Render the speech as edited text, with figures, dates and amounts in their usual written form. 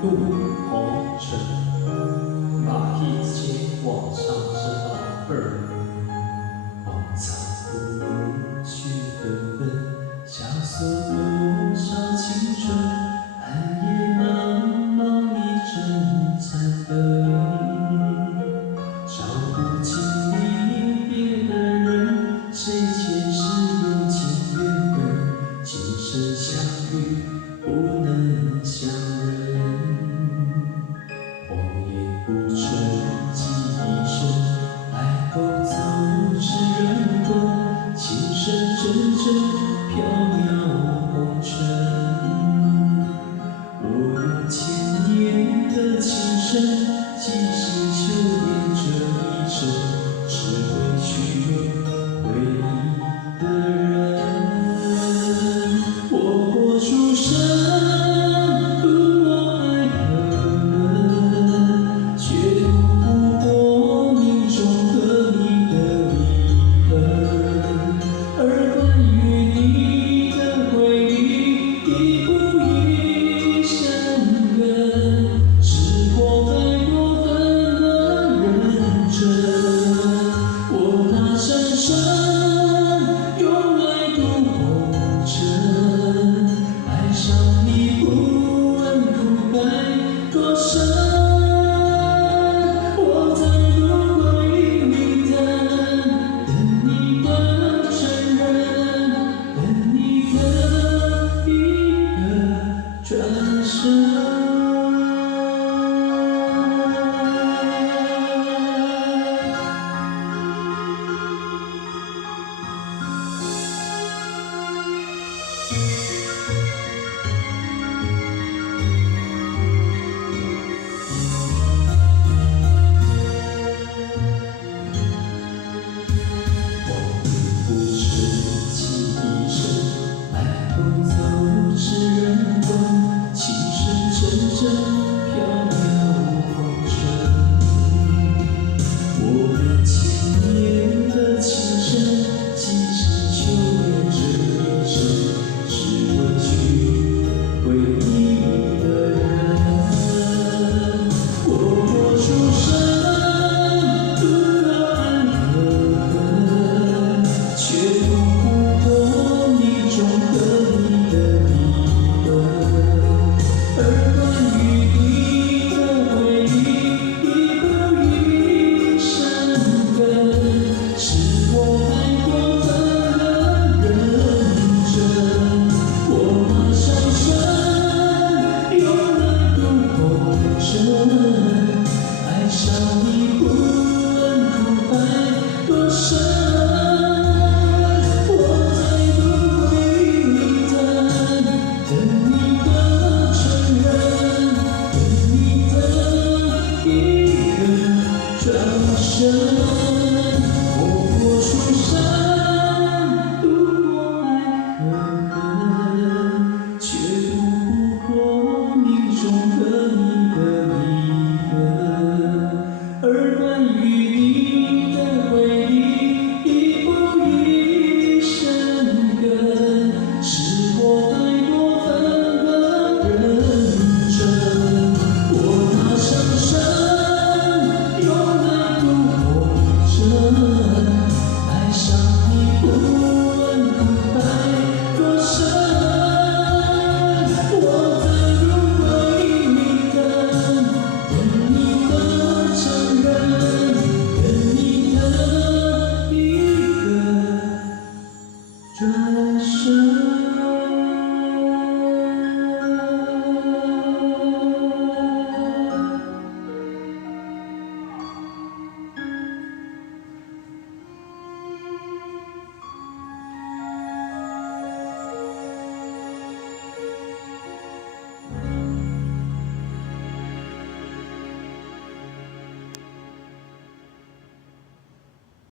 杜红尘，马蹄子前往上升到2荒草不如雪纷纷，萧索多少青春，寒夜茫茫一阵残灯，找不清离别的人，谁前世有情缘分，今生相遇不能相认。荒野孤城记忆深，爱后走至人关，情深阵阵飘渺红尘。我用千年的情深，几世修炼这一生，只为去回忆的人。我过出生，渡过爱河，却渡不过命中和你的离分。而关于你的回忆，已不一生根。是我太过分了认真，我拿深深用爱渡红尘。爱上你不问苦海多深，我在路回明灯，等你的承认，等你的一个转身。不是记忆深，爱后走至人关，情深阵阵飘渺红尘。我用千年的情深，几世修炼这一生，只为去回忆的人。我过出生，渡过爱河，却渡不过命中和你的离分。而关于你的回忆，已不一生根。是我太过分了认真，我拿上身用爱渡红尘。爱上你不问苦海多深，我在路回明灯，等你的承认，等你的一个转身。我过出生，渡过爱河，却渡不过命中和你的离分。而关于你的回忆，已不一生根。是我太过分了认真，我拿上身用爱渡红尘。爱上你不问苦海多深，我在路回明灯，等你的承认，等你的一个转身。